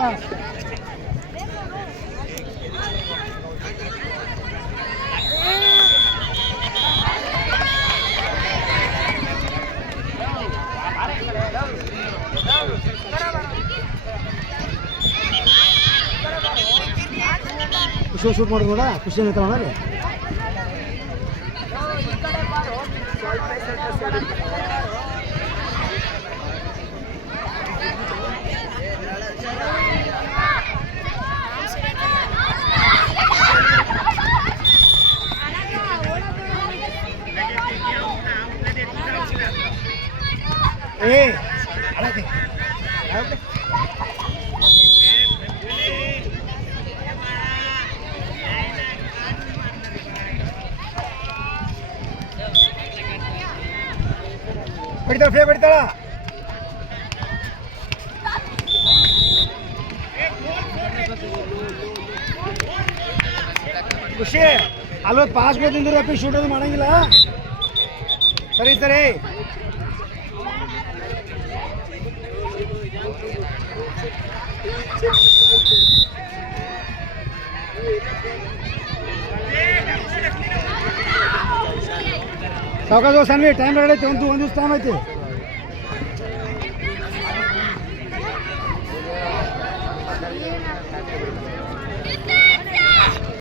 pass ಖುಷಿ shoot ಮಾಡೋದು ನೋಡ ಖುಷಿ ಏನೈತೆ ಅಣ್ಣ ರೀ ಏ ಅಳತೆ ಬಿಡ್ತಾಳ ಫೇ ಬಿಡ್ತಾಳ ಖುಷಿ ಅಲ್ಲೊಂದು ಪಾಸ್ ಗೋದಿಂದ್ರೆ ಅಪ್ಪಿ ಶೂಟ್ ಅದು ಮಾಡಂಗಿಲ್ಲ ಸರಿ ಸರಿ ಸಾವ್ಕಾಶ ಸಣ್ಣ ಟೈಮ್ ಆಗೈತೆ ಒಂದು ದಿವಸ ಟೈಮ್ ಐತಿ